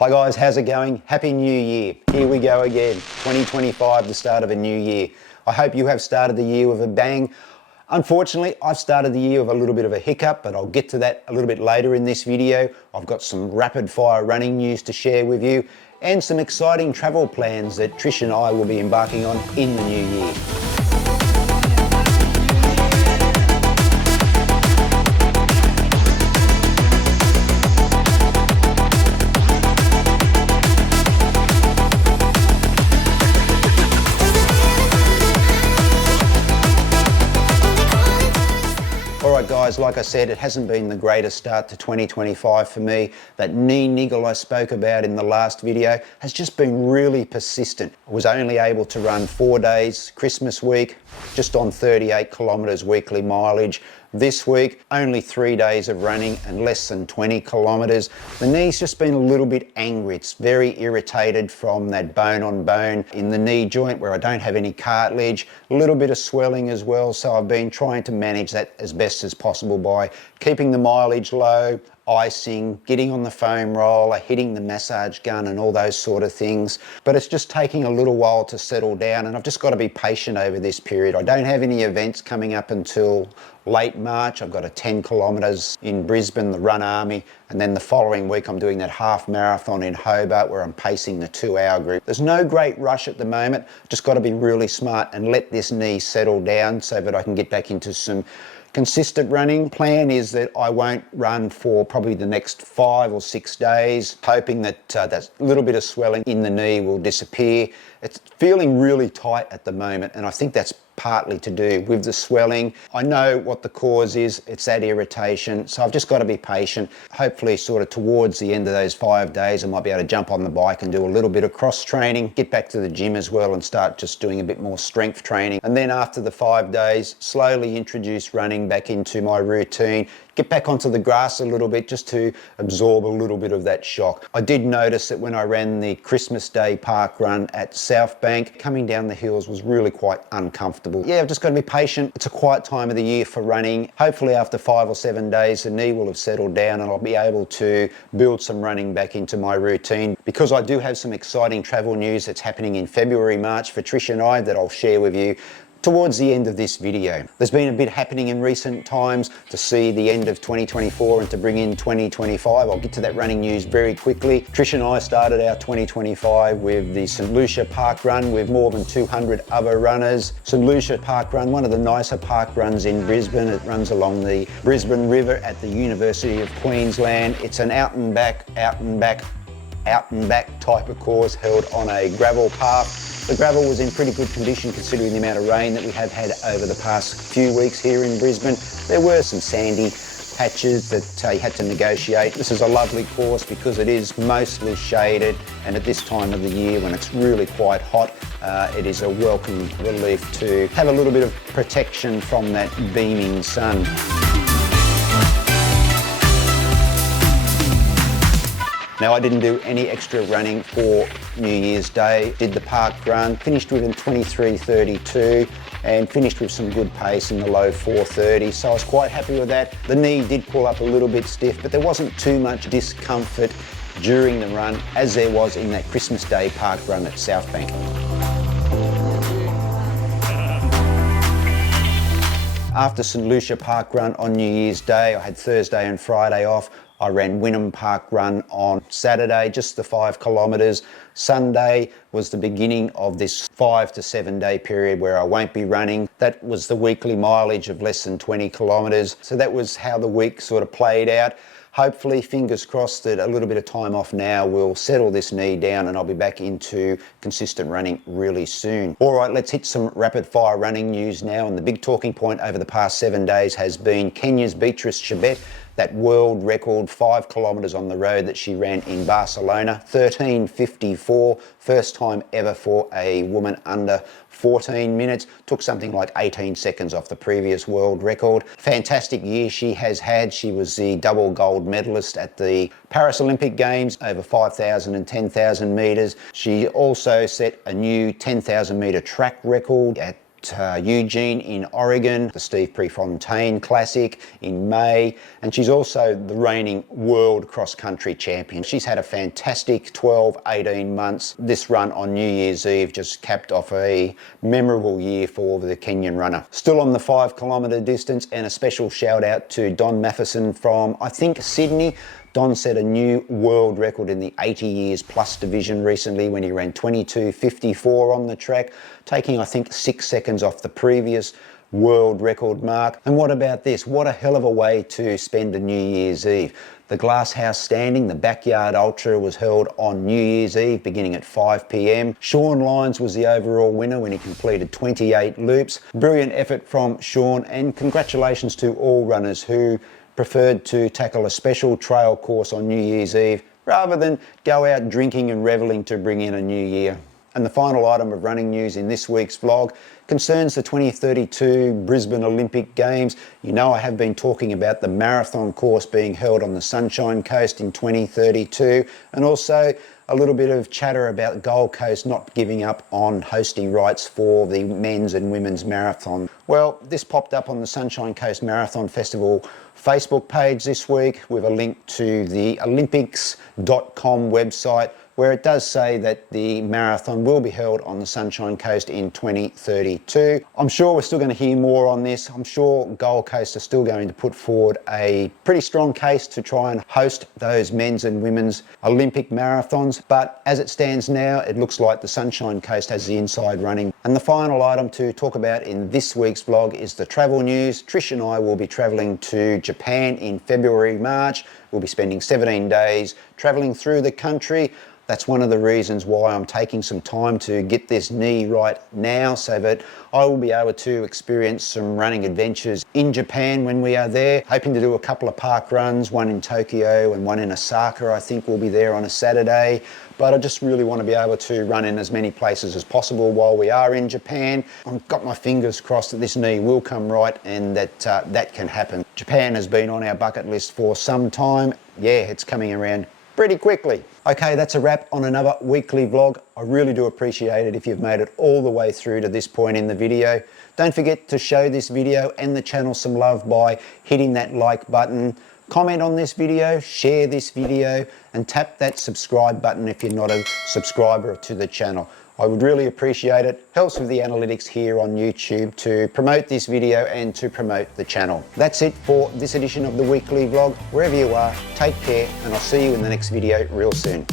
Hi guys, how's it going? Happy New Year. Here we go again, 2025, the start of a new year. I hope you have started the year with a bang. Unfortunately, I've started the year with a little bit of a hiccup, but I'll get to that a little bit later in this video. I've got some rapid fire running news to share with you and some exciting travel plans that Trish and I will be embarking on in the new year. Alright guys, like I said, it hasn't been the greatest start to 2025 for me. That knee niggle I spoke about in the last video has just been really persistent. I was only able to run 4 days Christmas week, just on 38 kilometres weekly mileage. This week, only 3 days of running and less than 20 kilometres. The knee's just been a little bit angry. It's very irritated from that bone on bone in the knee joint where I don't have any cartilage. A little bit of swelling as well, so I've been trying to manage that as best as possible by keeping the mileage low, icing, getting on the foam roller, hitting the massage gun and all those sort of things. But it's just taking a little while to settle down, and I've just got to be patient over this period. I don't have any events coming up until late March. I've got a 10 kilometres in Brisbane, the Run Army, and then the following week I'm doing that half marathon in Hobart where I'm pacing the 2-hour group. There's no great rush at the moment. Just got to be really smart and let this knee settle down so that I can get back into some consistent running. Plan is that I won't run for probably the next 5 or 6 days, hoping that that little bit of swelling in the knee will disappear. It's feeling really tight at the moment, and I think that's partly to do with the swelling. I know what the cause is. It's that irritation. So I've just got to be patient. Hopefully sort of towards the end of those 5 days, I might be able to jump on the bike and do a little bit of cross training, get back to the gym as well and start just doing a bit more strength training. And then after the 5 days, slowly introduce running back into my routine. Get back onto the grass a little bit just to absorb a little bit of that shock. I did notice that when I ran the Christmas Day park run at South Bank, coming down the hills was really quite uncomfortable. Yeah, I've just got to be patient. It's a quiet time of the year for running. Hopefully after 5 or 7 days, the knee will have settled down and I'll be able to build some running back into my routine. Because I do have some exciting travel news that's happening in February, March for Trish and I that I'll share with you towards the end of this video. There's been a bit happening in recent times to see the end of 2024 and to bring in 2025. I'll get to that running news very quickly. Trish and I started our 2025 with the St Lucia Park Run with more than 200 other runners. St Lucia Park Run, one of the nicer park runs in Brisbane. It runs along the Brisbane River at the University of Queensland. It's an out and back type of course held on a gravel path. The gravel was in pretty good condition considering the amount of rain that we have had over the past few weeks here in Brisbane. There were some sandy patches that you had to negotiate. This is a lovely course because it is mostly shaded, and at this time of the year when it's really quite hot, it is a welcome relief to have a little bit of protection from that beaming sun. Now I didn't do any extra running for New Year's Day. Did the park run, finished within 23:32 and finished with some good pace in the low 4:30. So I was quite happy with that. The knee did pull up a little bit stiff, but there wasn't too much discomfort during the run as there was in that Christmas Day park run at South Bank. After St Lucia Park Run on New Year's Day, I had Thursday and Friday off. I ran Wynnum Park Run on Saturday, just the 5 kilometres. Sunday was the beginning of this 5 to 7 day period where I won't be running. That was the weekly mileage of less than 20 kilometres. So that was how the week sort of played out. Hopefully, fingers crossed that a little bit of time off now will settle this knee down and I'll be back into consistent running really soon. All right, let's hit some rapid fire running news now. And the big talking point over the past 7 days has been Kenya's Beatrice Chebet, that world record 5 kilometres on the road that she ran in Barcelona, 13:54, first time ever for a woman under 14 minutes, took something like 18 seconds off the previous world record. Fantastic year she has had. She was the double gold medalist at the Paris Olympic Games over 5,000 and 10,000 metres. She also set a new 10,000 metre track record at Eugene in Oregon, the Steve Prefontaine Classic in May, and she's also the reigning world cross-country champion. She's had a fantastic 12-18 months. This run on New Year's Eve just capped off a memorable year for the Kenyan runner. Still on the 5 kilometre distance, and a special shout out to Don Matheson from, I think, Sydney. Don set a new world record in the 80 years plus division recently when he ran 22:54 on the track, taking I think 6 seconds off the previous world record mark. And what about this? What a hell of a way to spend a New Year's Eve. The Glass House Standing, the Backyard Ultra, was held on New Year's Eve beginning at 5 p.m. Sean Lyons was the overall winner when he completed 28 loops. Brilliant effort from Sean, and congratulations to all runners who preferred to tackle a special trail course on New Year's Eve rather than go out drinking and revelling to bring in a new year. And the final item of running news in this week's vlog concerns the 2032 Brisbane Olympic Games. You know, I have been talking about the marathon course being held on the Sunshine Coast in 2032, and also a little bit of chatter about Gold Coast not giving up on hosting rights for the men's and women's marathon. Well, this popped up on the Sunshine Coast Marathon Festival Facebook page this week with a link to the Olympics.com website, where it does say that the marathon will be held on the Sunshine Coast in 2032. I'm sure we're still going to hear more on this. I'm sure Gold Coast are still going to put forward a pretty strong case to try and host those men's and women's Olympic marathons. But as it stands now, it looks like the Sunshine Coast has the inside running. And the final item to talk about in this week's vlog is the travel news. Trish and I will be traveling to Japan in February, March. We'll be spending 17 days traveling through the country. That's one of the reasons why I'm taking some time to get this knee right now, so that I will be able to experience some running adventures in Japan when we are there. Hoping to do a couple of park runs, one in Tokyo and one in Osaka. I think we'll be there on a Saturday. But I just really want to be able to run in as many places as possible while we are in Japan. I've got my fingers crossed that this knee will come right and that that can happen. Japan has been on our bucket list for some time. Yeah, it's coming around pretty quickly. Okay, that's a wrap on another weekly vlog. I really do appreciate it if you've made it all the way through to this point in the video. Don't forget to show this video and the channel some love by hitting that like button. Comment on this video, share this video, and tap that subscribe button if you're not a subscriber to the channel. I would really appreciate it. Helps with the analytics here on YouTube to promote this video and to promote the channel. That's it for this edition of the weekly vlog. Wherever you are, take care, and I'll see you in the next video real soon.